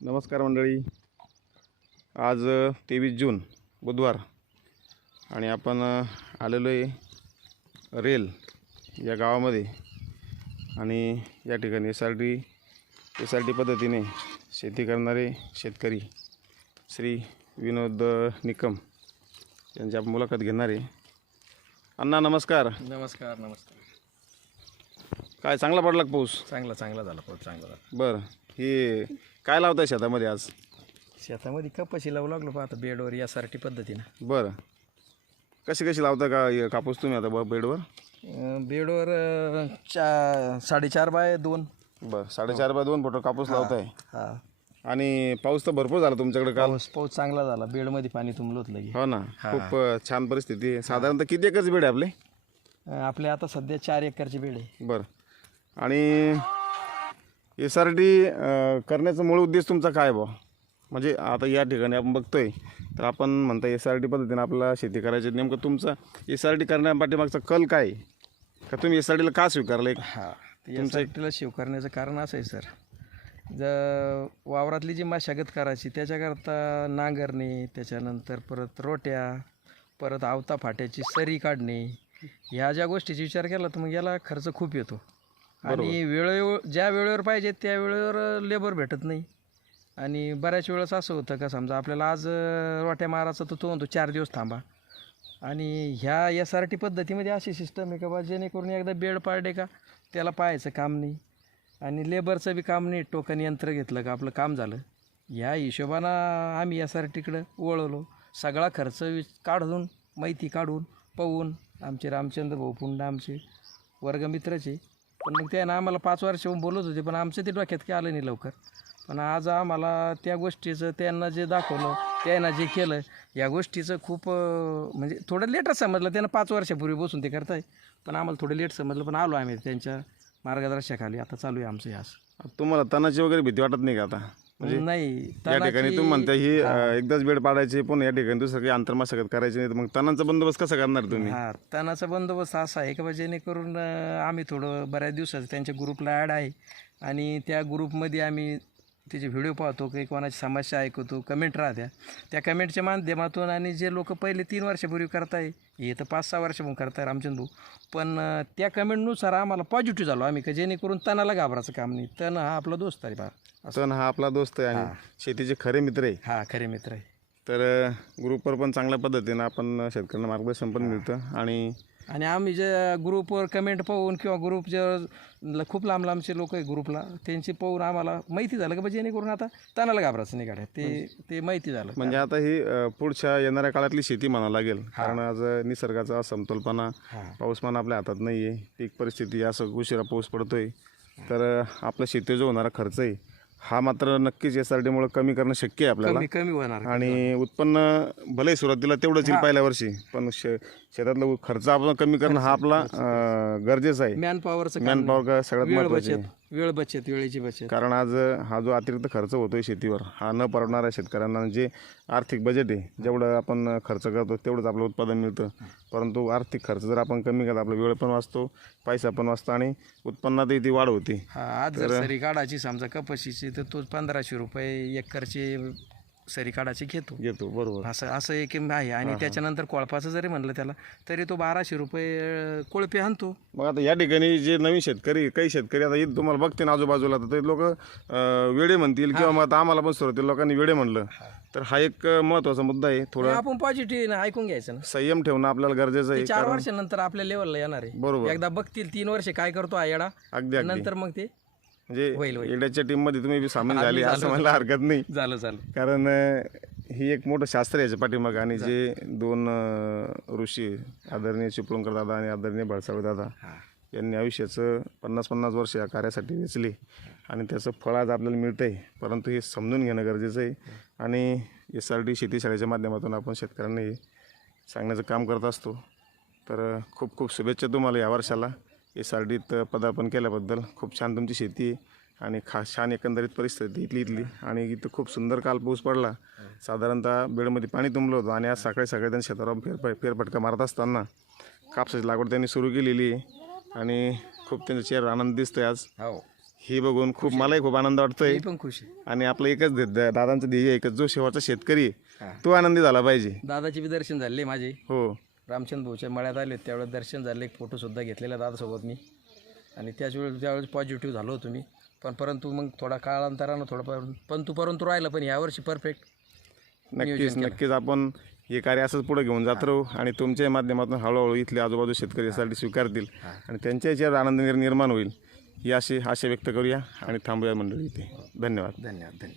नमस्कार मंडळी. आज 23 जून बुधवार आणि आपण आलेलो आहे रेल या गावामध्ये आणि या ठिकाणी एस आर टी पद्धतीने शेती करणारे शेतकरी श्री विनोद निकम यांची आपण मुलाखत घेणार आहे. अण्णा नमस्कार. नमस्कार. काय चांगला पडला का पाऊस? चांगला झाला पाऊस, चांगला झाला. बरं, हे काय लावताय शेतामध्ये आज? शेतामध्ये कपाशी लावू लागलो पहा आता बेडवर यासाठी पद्धतीनं. बरं, कशी लावता का कापूस तुम्ही आता बेडवर? बेडवर 4.5 बाय 2. बरं, 4.5 बाय 2 फुट कापूस लावताय. हा, आणि पाऊस तर भरपूर झाला तुमच्याकडे काल. पाऊस चांगला झाला. बेडमध्ये पाणी तुंबलं होतं लगे. हो ना, खूप छान परिस्थिती आहे. साधारणतः किती एकरची बेड आहे आपले? आपले आता सध्या 4 एकरची बेड आहे. बरं, आणि एस आर टी करण्याचा मूळ उद्देश तुमचा काय बा? म्हणजे आता या ठिकाणी आपण बघतोय तर आपण म्हणता एस आर टी पद्धतीने आपल्याला शेती करायची. नेमकं तुमचा एस आर टी करण्यापाठीमागचा कल काय आहे? का तुम्ही एस आर टीला का स्वीकारलं? हा, एस आर टीला शिव करण्याचं कारण असं आहे सर, जर वावरातली जी मशागत करायची त्याच्याकरता नांगरणे, त्याच्यानंतर परत रोट्या, परत आवता फाट्याची सरी काढणे, ह्या ज्या गोष्टीचा विचार केला तर मग याला खर्च खूप येतो. आणि ज्या वेळेवर पाहिजे त्या वेळेवर लेबर भेटत नाही. आणि बऱ्याच वेळेस असं होतं का समजा आपल्याला आज रोट्या मारायचं तर तो म्हणतो 4 दिवस थांबा. आणि ह्या एस आर टी पद्धतीमध्ये अशी सिस्टम आहे का बा जेणेकरून एकदा बेड पाडले का त्याला पाहायचं काम नाही आणि लेबरचं बी काम नाही. टोकन यंत्र घेतलं का आपलं काम झालं. ह्या हिशोबानं आम्ही एस आर टीकडं वळवलो. सगळा खर्च काढून माहिती काढून पाहून आमचे रामचंद्र भाऊ पुंडा आमचे वर्गमित्रचे, पण मग त्यानं आम्हाला 5 वर्ष बोलत होते पण आमचं ते डोक्यात काही आलं नाही लवकर. पण आज आम्हाला त्या गोष्टीचं त्यांना जे दाखवलं, त्यांना जे केलं, या गोष्टीचं खूप म्हणजे थोडं लेटच समजलं. त्यानं 5 वर्षापूर्वी बसून ते करताय, पण आम्हाला थोडं लेट समजलं. पण आलो आम्ही त्यांच्या मार्गदर्शनाखाली. आता चालू आहे आमचं यास. तुम्हाला तणाची वगैरे भीती वाटत नाही का आता? म्हणजे नाही, या ठिकाणी तुम्ही म्हणता ही एकदाच बेड पाडायची, पण या ठिकाणी दुसरं काही आंतरमशागत करायची नाही, तर मग तणांचा बंदोबस्त कसा करणार तुम्ही? हा, तणाचा बंदोबस्त असा आहे की जेणेकरून आम्ही थोडं बऱ्याच दिवसाचं त्यांच्या ग्रुपला ॲड आहे आणि त्या ग्रुपमध्ये आम्ही त्याचे व्हिडिओ पाहतो, काही कोणाची समस्या ऐकतो, कमेंट राहत्या. त्या कमेंटच्या माध्यमातून आणि जे लोक पहिले 3 वर्षापूर्वी करताय, हे तर 5-6 वर्षापूर्वी करताय रामचंद्र भाऊ, पण त्या कमेंटनुसार आम्हाला पॉझिटिव्ह झालो आम्ही, का जेणेकरून तणाला घाबरायचं काम नाही. तण हा आपला दोस्त आहे बा. तण हा आपला दोस्त आहे आणि शेतीचे खरे मित्र आहे. हा, खरे मित्र आहे. तर ग्रुपवर पण चांगल्या पद्धतीनं आपण शेतकऱ्यांना मार्गदर्शन पण मिळतं. आणि आम्ही जे ग्रुपवर कमेंट पाहून किंवा ग्रुप जे खूप लांबचे लोक आहे ग्रुपला, त्यांची पाहून आम्हाला माहिती झालं की जेणेकरून आता तणाला घाबरायचं नाही गाड्या, ते माहिती झालं. म्हणजे आता ही पुढच्या येणाऱ्या काळातली शेती म्हणावं लागेल. कारण आज निसर्गाचा असमतोलपणा, पाऊसमान आपल्या हातात नाही आहे, पीक परिस्थिती, असं उशिरा पाऊस पडतोय, तर आपल्या शेतीवर जो होणारा खर्च आहे हा मात्र नक्कीच एस आर टीमुळे कमी करणं शक्य आहे आपल्याला. कमी होणार. आणि उत्पन्न भले सुरुवातीला तेवढंच येईल पहिल्या वर्षी, पण शेतातला खर्च आपण कमी करणं हा आपला गरजेचा आहे. मॅनपॉवर का सगळ्यात महत्त्वाचं आहे. वेळेची बचत. कारण आज हा जो अतिरिक्त खर्च होतोय शेतीवर, हा न परवडणाऱ्या शेतकऱ्यांना जे आर्थिक बजेट आहे, जेवढं आपण खर्च करतो तेवढंच आपलं उत्पादन मिळतं. परंतु आर्थिक खर्च जर आपण कमी केला, आपला वेळ पण वाचतो, पैसा पण वाचतो आणि उत्पन्नातही ती वाढ होते. आज जर सरी काढायची समजा कपाशीची तर तो 1500 रुपये एकरची सरी काढायची घेतो. बरोबर, असं एक आहे. आणि त्याच्यानंतर कोळपाचं जरी म्हणलं त्याला तरी तो 1200 रुपये कोळपे आणतो. मग आता या ठिकाणी जे नवीन शेतकरी, काही शेतकरी आता इथं तुम्हाला बघते ना आजूबाजूला, तर ते लोक वेडे म्हणतील किंवा मग आता आम्हाला पण सुरुवातीला लोकांनी वेडे म्हणलं, तर हा एक महत्त्वाचा मुद्दा आहे. थोडं आपण पॉझिटिव्ह ऐकून घ्यायचं ना, संयम ठेवणं आपल्याला गरजेचं आहे. 4 वर्षानंतर आपल्या लेवलला येणार आहे. बरोबर, एकदा बघतील 3 वर्ष काय करतो हा येडा, अगदी नंतर मग ते म्हणजे येड्याच्या टीममध्ये तुम्ही बी सामील झाली असं मला हरकत नाही. झालं. कारण ही एक मोठं शास्त्र याच्या पाठीमागं. आणि जे 2 ऋषी आदरणीय चिपळूणकर दादा आणि आदरणीय भडसाळे दादा यांनी आयुष्याचं 50-50 वर्ष या कार्यासाठी वेचली आणि त्याचं फळ आज आपल्याला मिळतं आहे. परंतु हे समजून घेणं गरजेचं आहे. आणि एस आर टी शेती शाळेच्या माध्यमातून आपण शेतकऱ्यांना हे सांगण्याचं काम करत असतो. तर खूप खूप शुभेच्छा तुम्हाला या वर्षाला एस आर टीत पदार्पण केल्याबद्दल. खूप छान तुमची शेती आणि छान एकंदरीत परिस्थिती इथली. आणि इथं खूप सुंदर काल पाऊस पडला. साधारणतः बेडमध्ये पाणी तुंबलं होतं आणि आज सकाळी त्यांनी शेतावर फेरफटका मारत असताना कापसाची लागवड त्यांनी सुरू केलेली आहे आणि खूप त्यांच्या चेहऱ्यावर आनंद दिसतोय आज. हे बघून खूप मलाही खूप आनंद वाटतोय. मी पण खुश आहे. आणि आपलं एकच दादांचं ध्येय एकच, जो शेवटचा शेतकरी आहे, हा. तो आनंदी झाला पाहिजे. दादाचे बी दर्शन झाले माझे. हो, रामचंद्र भाऊच्या मळ्यात आले त्यावेळेस दर्शन झाले, एक फोटोसुद्धा घेतलेला दादासोबत मी. आणि त्यावेळेस पॉझिटिव्ह झालो होतो मी. परंतु मग थोडा काळांतरानं परंतु राहिलं. पण यावर्षी परफेक्ट. नक्कीच आपण हे कार्य असंच पुढे घेऊन जात राहू आणि तुमच्या माध्यमातून हळूहळू इथले आजूबाजू शेतकरी यासाठी स्वीकारतील आणि त्यांच्या याच्यावर आनंद निर्माण होईल ही अशी आशा व्यक्त करूया आणि थांबूया मंडळी इथे. धन्यवाद. धन्यवाद.